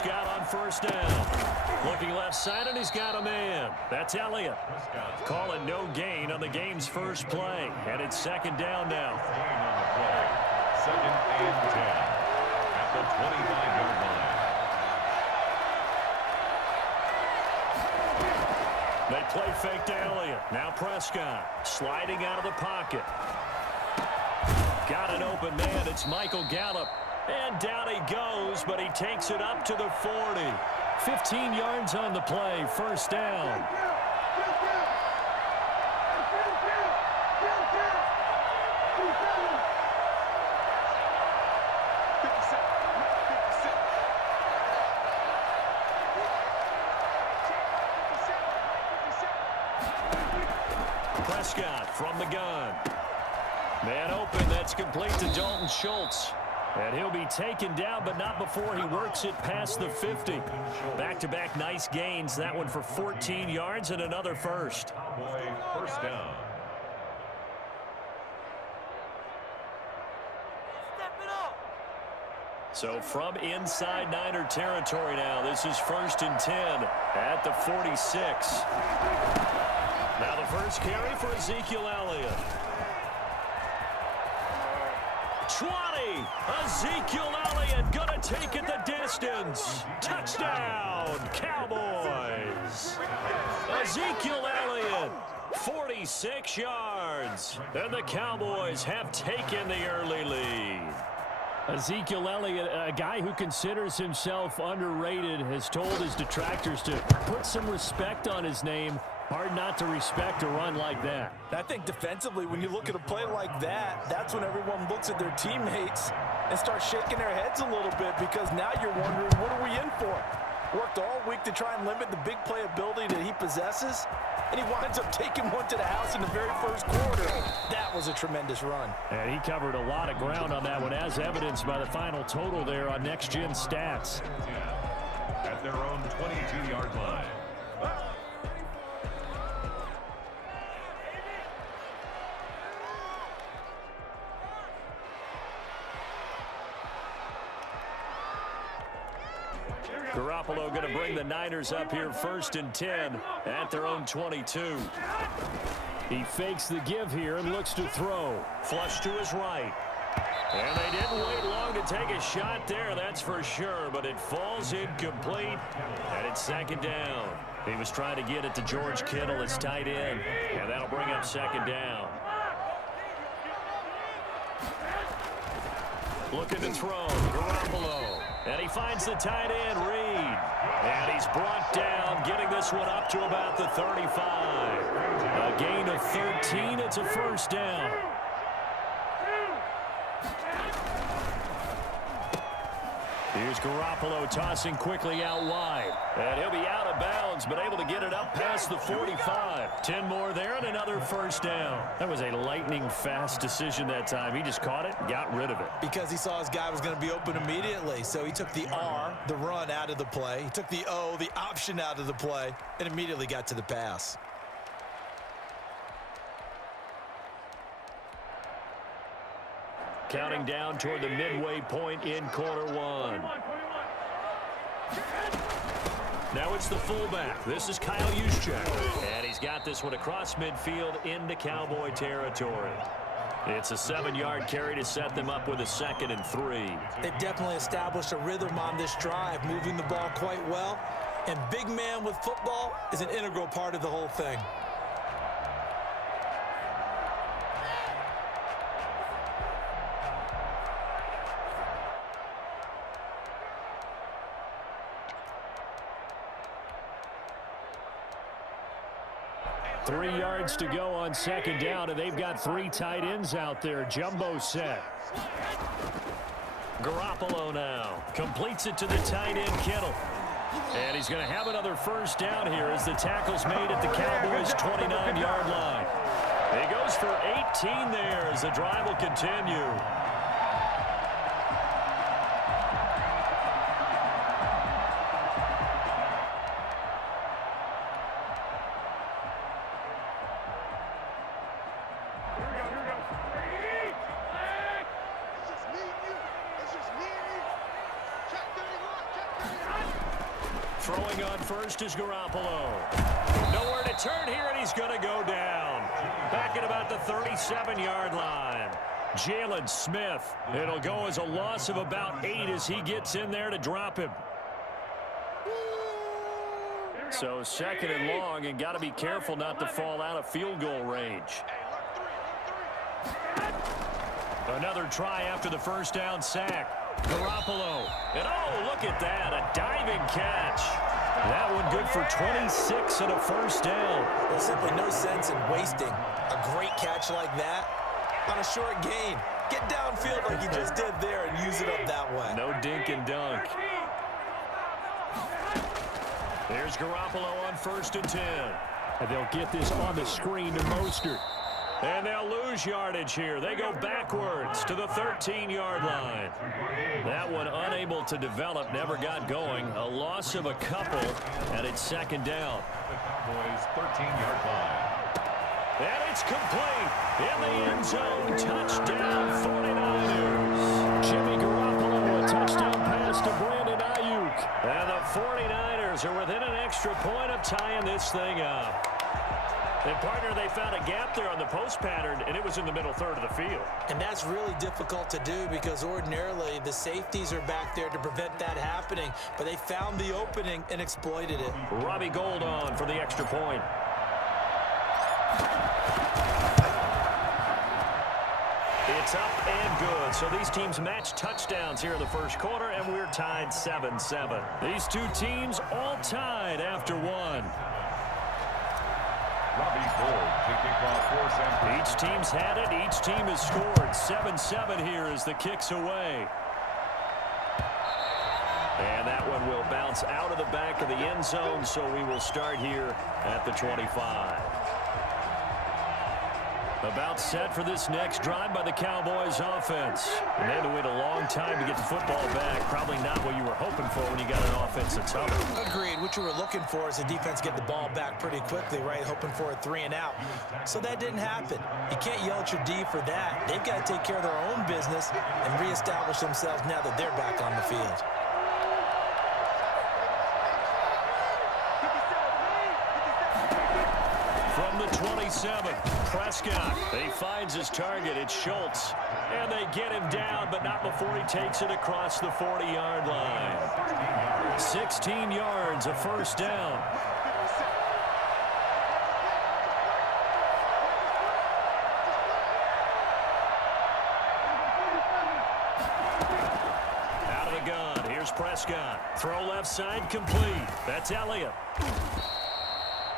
Prescott on first down. Looking left side, and he's got a man. That's Elliott. Calling no gain on the game's first play. And it's second down now. Second and 10 at the 25-yard line. They play fake to Elliott. Now Prescott sliding out of the pocket. Got an open man. It's Michael Gallup. And down he goes, but he takes it up to the 40. 15 yards on the play. First down. Prescott from the gun. Man open. That's complete to Dalton Schultz. And he'll be taken down, but not before he works it past the 50. Back-to-back nice gains. That one for 14 yards and another first. First down. So from inside Niner territory now, this is first and 10 at the 46. Now the first carry for Ezekiel Elliott. 20. Ezekiel Elliott going to take it the distance. Touchdown, Cowboys. Ezekiel Elliott, 46 yards. And the Cowboys have taken the early lead. Ezekiel Elliott, a guy who considers himself underrated, has told his detractors to put some respect on his name. Hard not to respect a run like that. I think defensively, when you look at a play like that, that's when everyone looks at their teammates and starts shaking their heads a little bit, because now you're wondering, what are we in for? Worked all week to try and limit the big play ability that he possesses, and he winds up taking one to the house in the very first quarter. That was a tremendous run. And he covered a lot of ground on that one, as evidenced by the final total there on Next Gen Stats. At their own 22-yard line. Garoppolo going to bring the Niners up here first and 10 at their own 22. He fakes the give here and looks to throw. Flush to his right. And they didn't wait long to take a shot there, that's for sure, but it falls incomplete, and it's second down. He was trying to get it to George Kittle, his tight end, and that'll bring up second down. Looking to throw, Garoppolo. And he finds the tight end, Reed. And he's brought down, getting this one up to about the 35. A gain of 13. It's a first down. Here's Garoppolo tossing quickly out wide. And he'll be out of bounds, but able to get it up past the 45. 10 more there and another first down. That was a lightning-fast decision that time. He just caught it and got rid of it. Because he saw his guy was going to be open immediately. So he took the R, the run, out of the play. He took the O, the option, out of the play, and immediately got to the pass. Counting down toward the midway point in quarter one. Now it's the fullback. This is Kyle Juszczyk. And he's got this one across midfield into Cowboy territory. It's a 7-yard carry to set them up with a 2nd and 3. They've definitely established a rhythm on this drive, moving the ball quite well. And big man with football is an integral part of the whole thing. Three yards to go on second down, and they've got 3 tight ends out there. Jumbo set. Garoppolo now completes it to the tight end, Kittle. And he's going to have another first down here as the tackle's made at the Cowboys' 29-yard line. He goes for 18 there as the drive will continue. Throwing on first is Garoppolo. Nowhere to turn here, and he's going to go down. Back at about the 37-yard line. Jalen Smith. It'll go as a loss of about 8 as he gets in there to drop him. So second and long, and got to be careful not to fall out of field goal range. Another try after the first down sack. Garoppolo. And oh, look at that. A diving catch. That one good for 26 and a first down. There's simply no sense in wasting a great catch like that on a short gain. Get downfield like you just did there and use it up that way. No dink and dunk. There's Garoppolo on 1st and 10. And they'll get this on the screen to Mostert. And they'll lose yardage here. They go backwards to the 13-yard line. That one unable to develop, never got going. A loss of a couple, and it's second down. Cowboys 13-yard line. And it's complete. In the end zone, touchdown 49ers. Jimmy Garoppolo, a touchdown pass to Brandon Ayuk. And the 49ers are within an extra point of tying this thing up. And, partner, they found a gap there on the post pattern, and it was in the middle third of the field. And that's really difficult to do because ordinarily the safeties are back there to prevent that happening. But they found the opening and exploited it. Robbie Gould on for the extra point. It's up and good. So these teams match touchdowns here in the first quarter, and we're tied 7-7. These two teams all tied after one. Robbie Gould taking off for San Each team's had it. Each team has scored. 7-7 here as the kick's away. And that one will bounce out of the back of the end zone, so we will start here at the 25. About set for this next drive by the Cowboys offense. And they had to wait a long time to get the football back. Probably not what you were hoping for when you got an offense that's up. Agreed. What you were looking for is the defense get the ball back pretty quickly, right? Hoping for a 3 and out. So that didn't happen. You can't yell at your D for that. They've got to take care of their own business and reestablish themselves now that they're back on the field. From the 27, Prescott. He finds his target. It's Schultz. And they get him down, but not before he takes it across the 40-yard line. 16 yards, a first down. Out of the gun. Here's Prescott. Throw left side complete. That's Elliott.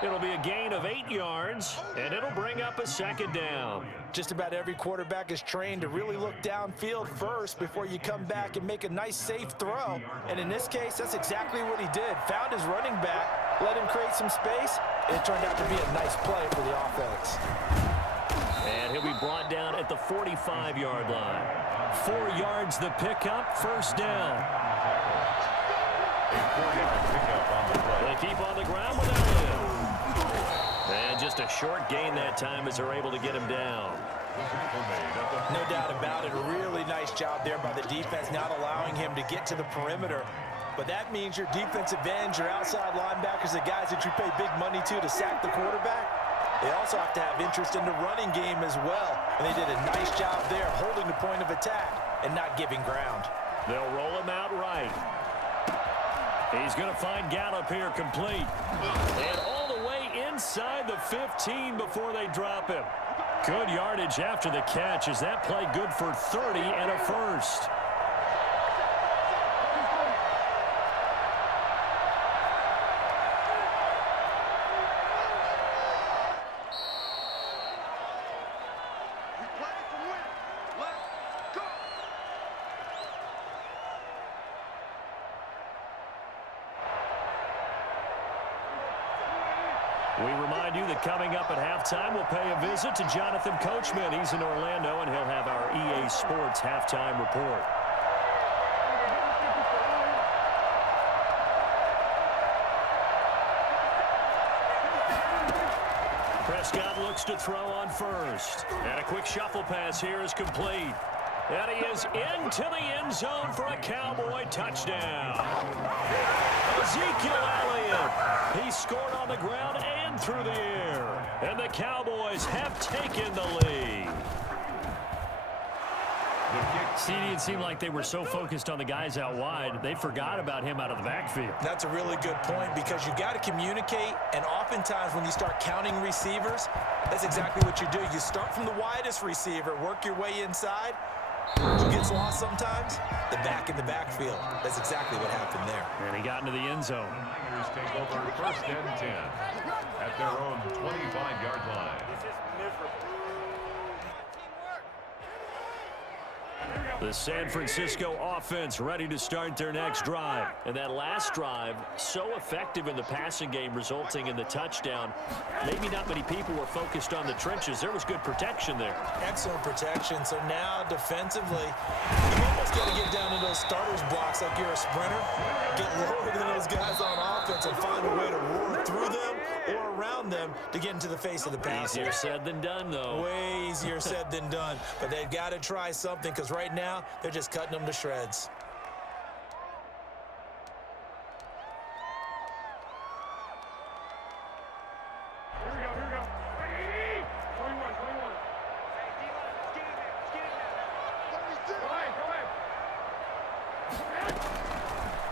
It'll be a gain of 8 yards, and it'll bring up a second down. Just about every quarterback is trained to really look downfield first before you come back and make a nice, safe throw. And in this case, that's exactly what he did. Found his running back, let him create some space, and it turned out to be a nice play for the offense. And he'll be brought down at the 45-yard line. 4 yards the pickup, first down. A 4-yard pickup on the play. They keep on the ground with Elliott. And just a short gain that time as they're able to get him down. No doubt about it. A really nice job there by the defense, not allowing him to get to the perimeter. But that means your defensive ends, your outside linebackers, the guys that you pay big money to sack the quarterback, they also have to have interest in the running game as well. And they did a nice job there holding the point of attack and not giving ground. They'll roll him out right. He's going to find Gallup here complete. And all the way inside the 15 before they drop him. Good yardage after the catch. Is that play good for 30 and a first? We remind you that coming up at halftime, we'll pay a visit to Jonathan Coachman. He's in Orlando, and he'll have our EA Sports halftime report. Prescott looks to throw on first. And a quick shuffle pass here is complete. And he is into the end zone for a Cowboy touchdown. Ezekiel Elliott. He scored on the ground and through the air. And the Cowboys have taken the lead. CD, it seemed like they were so focused on the guys out wide, they forgot about him out of the backfield. That's a really good point because you got to communicate, and oftentimes when you start counting receivers, that's exactly what you do. You start from the widest receiver, work your way inside. Who gets lost sometimes? The back in the backfield. That's exactly what happened there. And he got into the end zone. The Niners take over first and 10 at their own 25-yard line. The San Francisco offense ready to start their next drive. And that last drive, so effective in the passing game, resulting in the touchdown. Maybe not many people were focused on the trenches. There was good protection there. Excellent protection. So now, defensively, you almost got to get down to those starters blocks like you're a sprinter. Get lower than those guys on offense and find a way to roar through them or around them to get into the face of the passer. Easier said than done, though. Way easier said than done. But they've got to try something because right now, they're just cutting them to shreds. Here we go.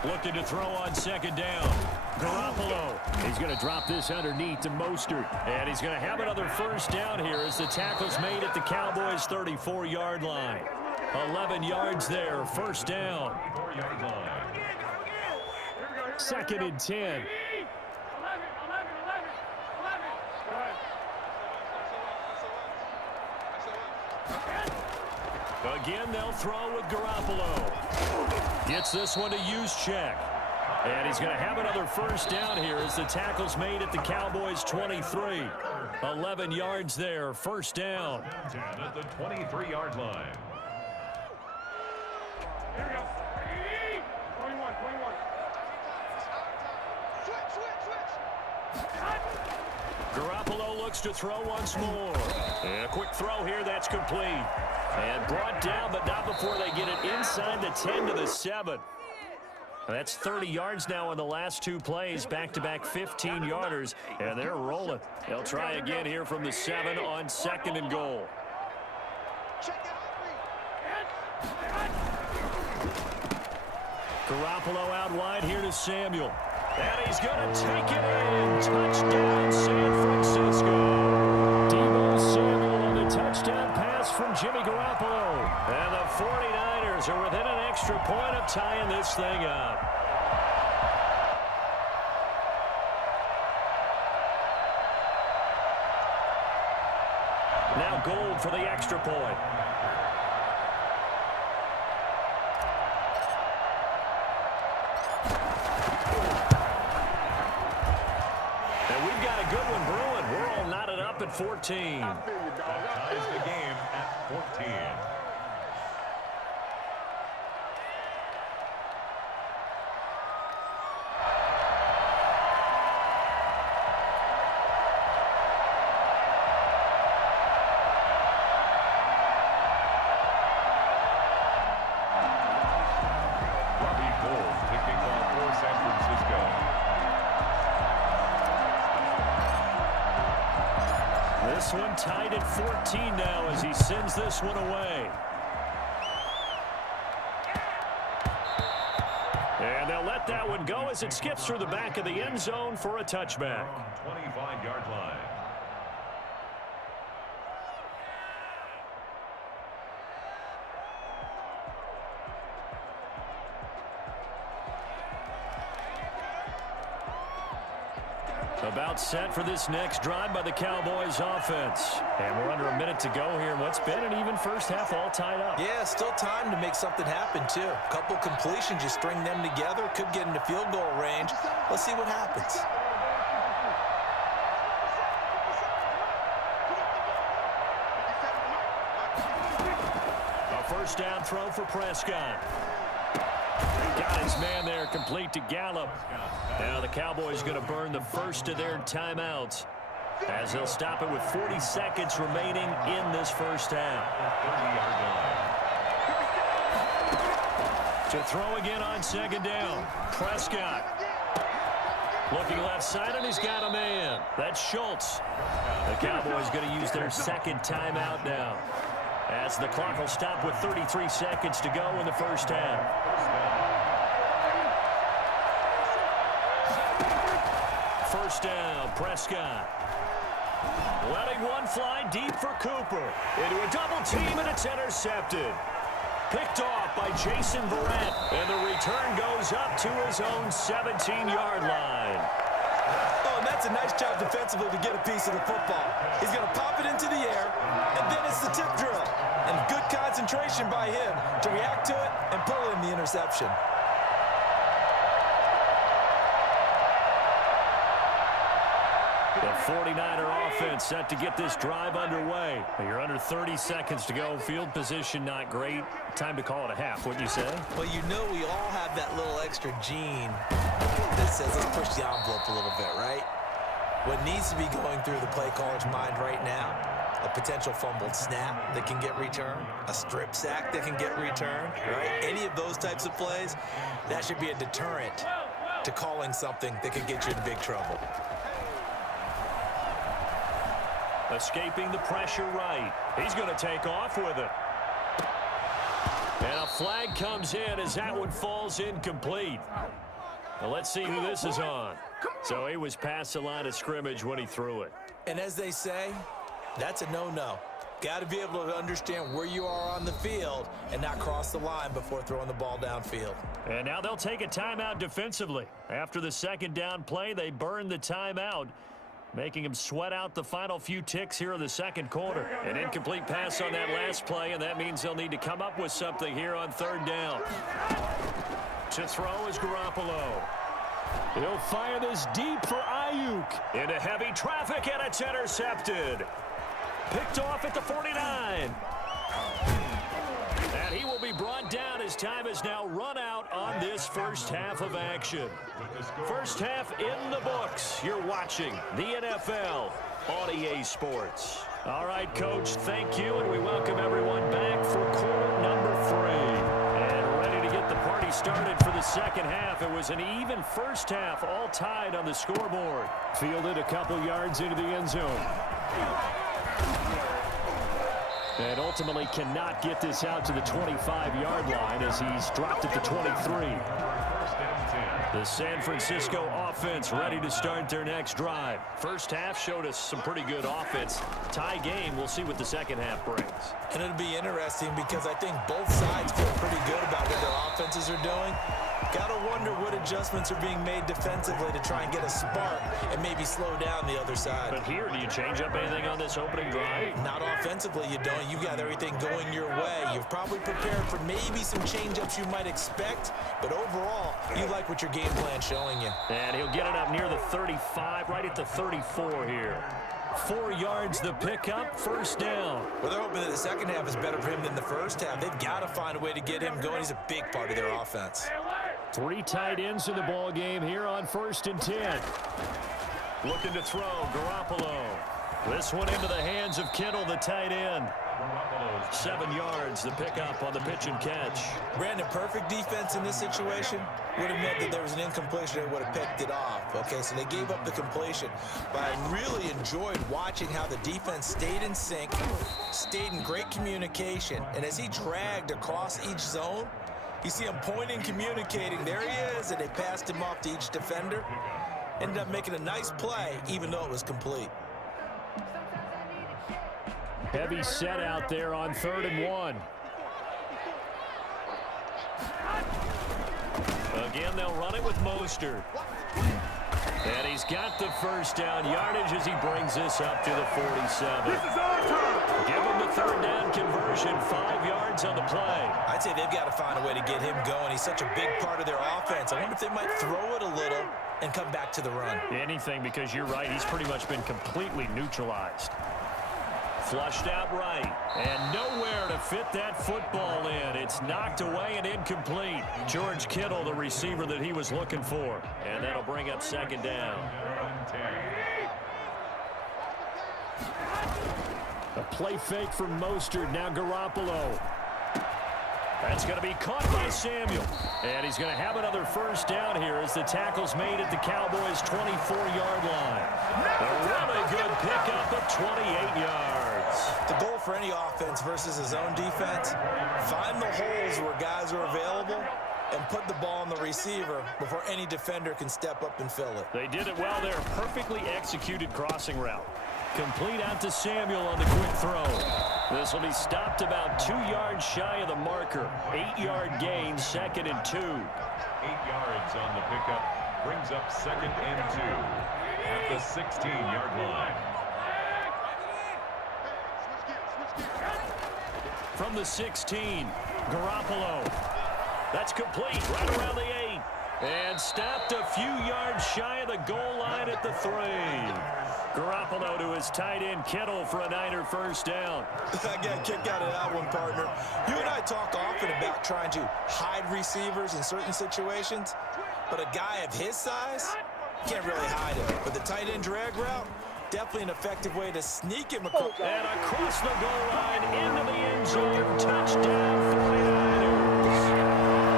21. Looking to throw on second down. Garoppolo. He's going to drop this underneath to Mostert. And he's going to have another first down here as the tackle's made at the Cowboys' 34-yard line. 11 yards there, first down. 4-yard line. Second and 10. Again, they'll throw with Garoppolo. Gets this one to Juszczyk. And he's going to have another first down here as the tackle's made at the Cowboys' 23. 11 yards there, first down. At the 23-yard line. Here we go. 21. Garoppolo looks to throw once more. And a quick throw here, that's complete. And brought down, but not before they get it inside the 10 to the 7. That's 30 yards now on the last two plays, back-to-back 15-yarders, and they're rolling. They'll try again here from the 7 on second and goal. Garoppolo out wide here to Samuel. And he's going to take it in. Touchdown, San Francisco. Deebo Samuel on the touchdown pass from Jimmy Garoppolo. And the 49ers are within an extra point of tying this thing up. Now Gold for the extra point. And we've got a good one brewing. We're all knotted up at 14. That ties the game at 14. This one tied at 14 now as he sends this one away. And they'll let that one go as it skips through the back of the end zone for a touchback. 25-yard line. About set for this next drive by the Cowboys offense. And we're under a minute to go here. What's been an even first half all tied up. Yeah, still time to make something happen, too. A couple completions, you string them together, could get into field goal range. Let's see what happens. A first down throw for Prescott. Got his man there, complete to Gallup. Now the Cowboys going to burn the first of their timeouts as they'll stop it with 40 seconds remaining in this first half. 30-yard line. To throw again on second down. Prescott. Looking left side, and he's got a man. That's Schultz. The Cowboys going to use their second timeout now, as the clock will stop with 33 seconds to go in the first half. First down, Prescott. Letting one fly deep for Cooper. Into a double team, and it's intercepted. Picked off by Jason Verrett, and the return goes up to his own 17-yard line. Oh, and that's a nice job defensively to get a piece of the football. He's going to pop it into the air, and then it's the tip drill. And good concentration by him to react to it and pull in the interception. The 49er offense set to get this drive underway. You're under 30 seconds to go. Field position not great. Time to call it a half, wouldn't you say? Well, you know we all have that little extra gene that says let's push the envelope a little bit, right? What needs to be going through the play caller's mind right now, a potential fumbled snap that can get returned, a strip sack that can get returned, right? Any of those types of plays, that should be a deterrent to calling something that could get you in big trouble. Escaping the pressure right. He's going to take off with it. And a flag comes in as that one falls incomplete. Well, let's see who this is on. So he was past the line of scrimmage when he threw it. And as they say, that's a no-no. Got to be able to understand where you are on the field and not cross the line before throwing the ball downfield. And now they'll take a timeout defensively. After the second down play, they burn the timeout, making him sweat out the final few ticks here in the second quarter. An incomplete pass on that last play, and that means they'll need to come up with something here on third down. To throw is Garoppolo. He'll fire this deep for Ayuk. Into heavy traffic, and it's intercepted. Picked off at the 49. And he will be brought down as time has now run out on this first half of action. First half in the books. You're watching the NFL on EA Sports. All right, Coach, thank you, and we welcome everyone back for quarter number 3. And ready to get the party started for the second half. It was an even first half, all tied on the scoreboard. Fielded a couple yards into the end zone. And ultimately cannot get this out to the 25-yard line as he's dropped at the 23. The San Francisco offense ready to start their next drive. First half showed us some pretty good offense. Tie game, we'll see what the second half brings. And it'll be interesting because I think both sides feel pretty good about what their offenses are doing. Gotta wonder what adjustments are being made defensively to try and get a spark and maybe slow down the other side. But here, do you change up anything on this opening drive? Not offensively, you don't. You've got everything going your way. You've probably prepared for maybe some change-ups you might expect, but overall, you like what your game plan's showing you. And he'll get it up near the 35, right at the 34 here. 4 yards the pickup, first down. Well, they're hoping that the second half is better for him than the first half. They've got to find a way to get him going. He's a big part of their offense. 3 tight ends in the ball game here on 1st and 10. Looking to throw, Garoppolo. This one into the hands of Kittle, the tight end. 7 yards, the pickup on the pitch and catch. Brandon, perfect defense in this situation would have meant that there was an incompletion and would have picked it off. Okay, so they gave up the completion. But I really enjoyed watching how the defense stayed in sync, stayed in great communication. And as he dragged across each zone, you see him pointing, communicating. There he is, and they passed him off to each defender. Ended up making a nice play, even though it was complete. Heavy set out there on 3rd and 1. Again, they'll run it with Mostert. And he's got the first down yardage as he brings this up to the 47. This is our turn. Give him the 3rd down conversion, 5 yards on the play. I'd say they've got to find a way to get him going. He's such a big part of their offense. I wonder if they might throw it a little and come back to the run. Anything, because you're right, he's pretty much been completely neutralized. Flushed out right, and nowhere to fit that football in. It's knocked away and incomplete. George Kittle, the receiver that he was looking for. And that'll bring up 2nd down. A play fake from Mostert, now Garoppolo. That's going to be caught by Samuel. And he's going to have another first down here as the tackle's made at the Cowboys' 24-yard line. A really good pickup of 28 yards. The goal for any offense versus his own defense, find the holes where guys are available and put the ball on the receiver before any defender can step up and fill it. They did it well there. Perfectly executed crossing route. Complete out to Samuel on the quick throw. This will be stopped about 2 yards shy of the marker. 8-yard gain, 2nd and 2. 8 yards on the pickup. Brings up 2nd and 2 at the 16-yard line. From the 16, Garoppolo. That's complete right around the 8. And stopped a few yards shy of the goal line at the 3. Garoppolo to his tight end, Kittle, for a Niner first down. I got a kick out of that one, partner. You and I talk often about trying to hide receivers in certain situations, but a guy of his size can't really hide it. But the tight end drag route, definitely an effective way to sneak him across. And across the goal line, into the end zone, touchdown 49ers.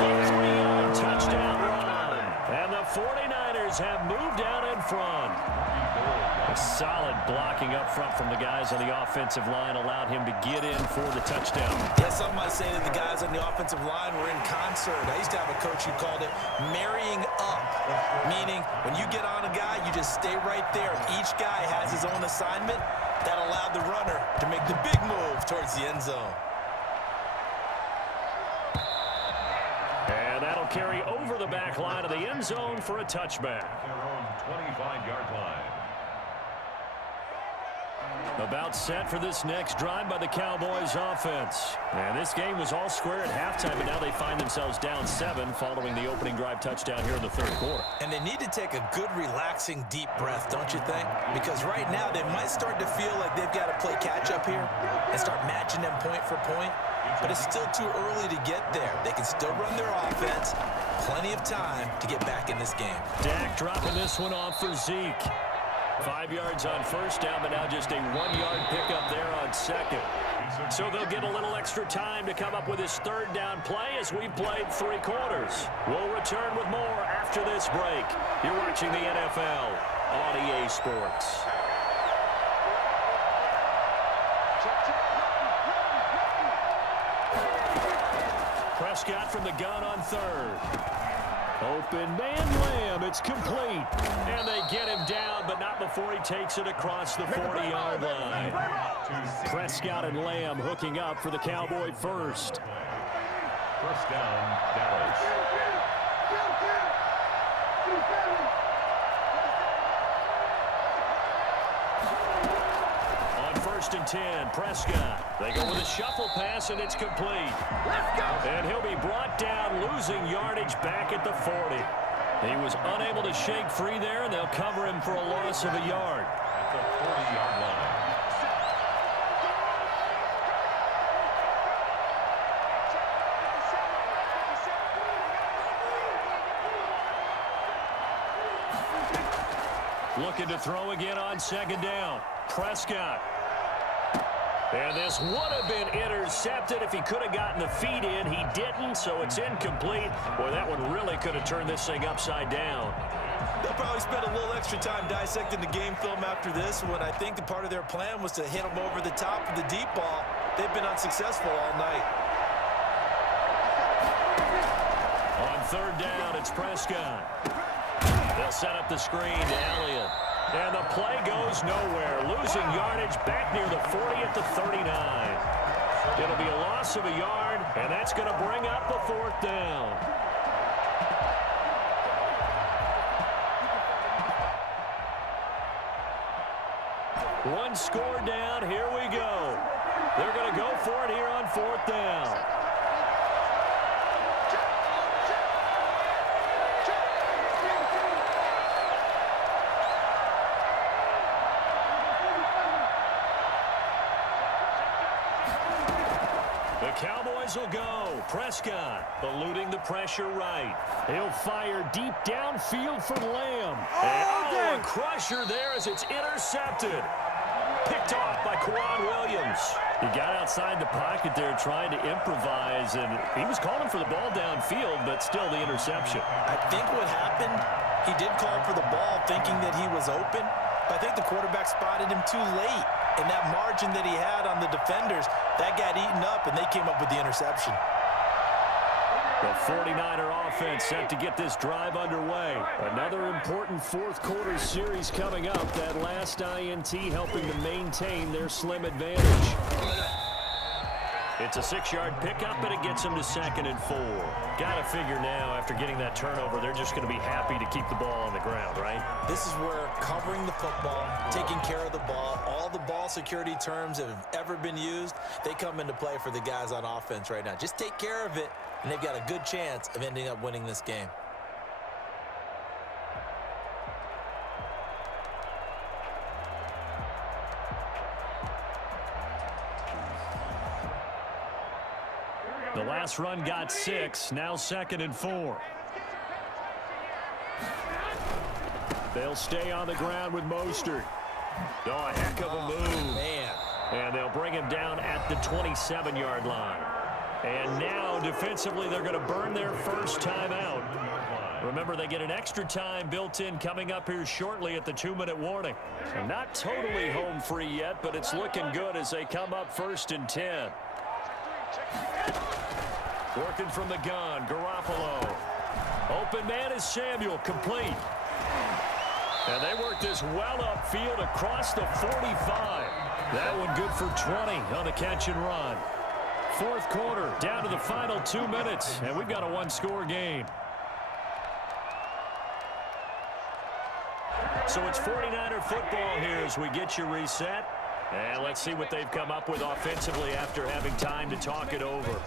A 3-yard touchdown run. And the 49ers have moved out in front. A solid blocking up front from the guys on the offensive line allowed him to get in for the touchdown. Yeah, some might say that the guys on the offensive line were in concert. I used to have a coach who called it marrying up, meaning when you get on a guy, you just stay right there. Each guy has his own assignment. That allowed the runner to make the big move towards the end zone. And that'll carry over the back line of the end zone for a touchback. Their own 25-yard line. About set for this next drive by the Cowboys offense. And this game was all square at halftime, but now they find themselves down 7 following the opening drive touchdown here in the 3rd quarter. And they need to take a good, relaxing, deep breath, don't you think? Because right now they might start to feel like they've got to play catch-up here and start matching them point for point. But it's still too early to get there. They can still run their offense. Plenty of time to get back in this game. Dak dropping this one off for Zeke. 5 yards on first down, but now just a 1-yard pickup there on 2nd. So they'll get a little extra time to come up with his 3rd down play as we've played 3 quarters. We'll return with more after this break. You're watching the NFL on EA Sports. Prescott from the gun on 3rd. Open man, Lamb. It's complete. And they get him down, but not before he takes it across the 40-yard line. Prescott and Lamb hooking up for the Cowboy first. First down, Dallas. On 1st and 10, Prescott. They go with a shuffle pass, and it's complete. And he'll be brought down, losing yardage back at the 40. He was unable to shake free there, and they'll cover him for a loss of a yard. At the 40-yard line. Looking to throw again on 2nd down. Prescott. And this would have been intercepted if he could have gotten the feet in. He didn't, so it's incomplete. Boy, that one really could have turned this thing upside down. They'll probably spend a little extra time dissecting the game film after this one. I think the part of their plan was to hit them over the top of the deep ball. They've been unsuccessful all night. On 3rd down, it's Prescott. They'll set up the screen to Elliott. And the play goes nowhere. Losing yardage back near the 40 at the 39. It'll be a loss of a yard, and that's going to bring up a 4th down. One score down. Here we go. They're going to go for it here on 4th down. The Cowboys will go. Prescott eluding the pressure right. He'll fire deep downfield for Lamb. And a crusher there as it's intercepted. Picked picked off by Quan Williams. He got outside the pocket there trying to improvise, and he was calling for the ball downfield, but still the interception. I think what happened, he did call for the ball thinking that he was open, but I think the quarterback spotted him too late. And that margin that he had on the defenders, that got eaten up, and they came up with the interception. The 49er offense set to get this drive underway. Another important fourth-quarter series coming up. That last INT helping to maintain their slim advantage. It's a 6-yard pickup, and it gets them to 2nd and 4. Got to figure now, after getting that turnover, they're just going to be happy to keep the ball on the ground, right? This is where covering the football, taking care of the ball, all the ball security terms that have ever been used, they come into play for the guys on offense right now. Just take care of it, and they've got a good chance of ending up winning this game. The last run got 6, now 2nd and 4. They'll stay on the ground with Mostert. Oh, a heck of a move. Man. And they'll bring him down at the 27-yard line. And now, defensively, they're going to burn their first timeout. Remember, they get an extra time built in coming up here shortly at the 2-minute warning. And not totally home free yet, but it's looking good as they come up 1st and 10. Working from the gun, Garoppolo. Open man is Samuel, complete. And they work this well upfield across the 45. That one good for 20 on the catch and run. Fourth quarter, down to the final 2 minutes, and we've got a one-score game. So it's 49er football here as we get you reset. And let's see what they've come up with offensively after having time to talk it over.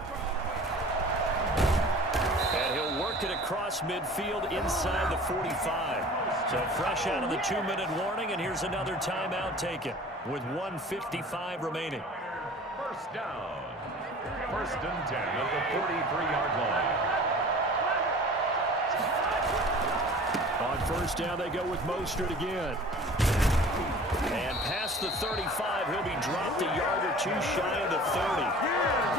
And he'll work it across midfield inside the 45. So fresh out of the 2-minute warning, and here's another timeout taken with 1:55 remaining. First down. 1st and 10 at the 43-yard line. On first down, they go with Mostert again. And past the 35, he'll be dropped a yard or two shy of the 30.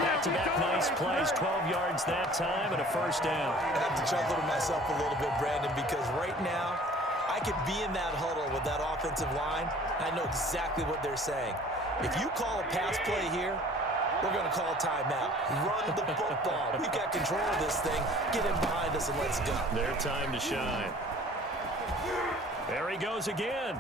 Back-to-back nice plays, 12 yards that time, and a first down. I have to chuckle to myself a little bit, Brandon, because right now, I could be in that huddle with that offensive line, and I know exactly what they're saying. If you call a pass play here, we're going to call a timeout. Run the football. We've got control of this thing. Get in behind us and let's go. Their time to shine. There he goes again.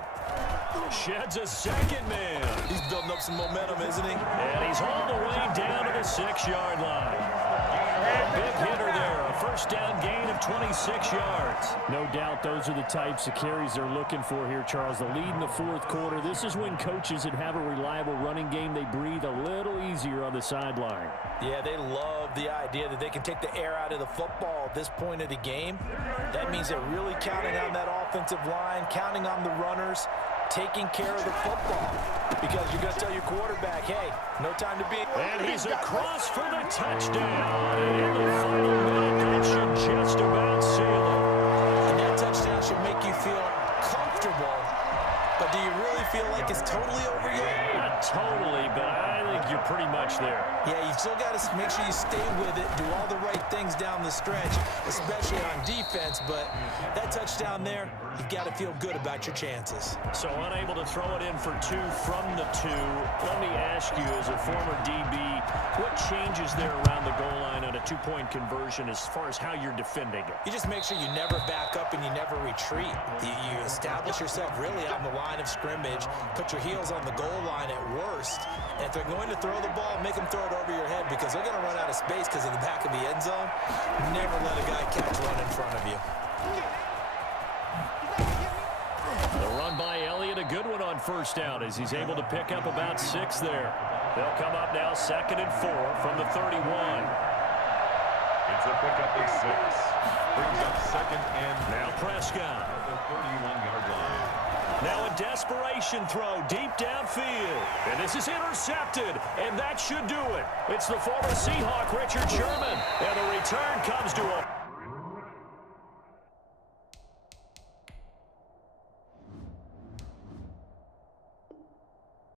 Sheds a second man. He's building up some momentum, isn't he? And he's all the way down to the 6-yard line. A big hitter there. A first down gain of 26 yards. No doubt those are the types of carries they're looking for here, Charles. The lead in the fourth quarter. This is when coaches that have a reliable running game, they breathe a little easier on the sideline. Yeah, they love the idea that they can take the air out of the football at this point of the game. That means they're really counting on that offensive line, counting on the runners, taking care of the football. Because you're going to tell your quarterback, hey, no time to be. And he's across for the touchdown. And in the final minute, that should just about seal it. And that touchdown should make you feel comfortable. But do you really feel like it's totally over yet? Not totally, but I think you're pretty much there. Yeah, you've still got to make sure you stay with it, do all the right things down the stretch, especially on defense. But that touchdown there, you've got to feel good about your chances. So unable to throw it in for 2 from the 2. Let me ask you, as a former DB, what changes there around the goal line on a 2-point conversion as far as how you're defending it? You just make sure you never back up and you never retreat. You establish yourself really on the line of scrimmage, put your heels on the goal line at worst. And if they're going to throw the ball, make them throw it over your head because they're going to run out of space because of the back of the end zone. Never let a guy catch one in front of you. The run by Elliott, a good one on first down as he's able to pick up about 6 there. They'll come up now 2nd and 4 from the 31. It's a pickup of 6. Brings up 2nd and now Prescott. at the 31-yard line. Now a desperation throw deep downfield. And this is intercepted, and that should do it. It's the former Seahawk, Richard Sherman. And the return comes to a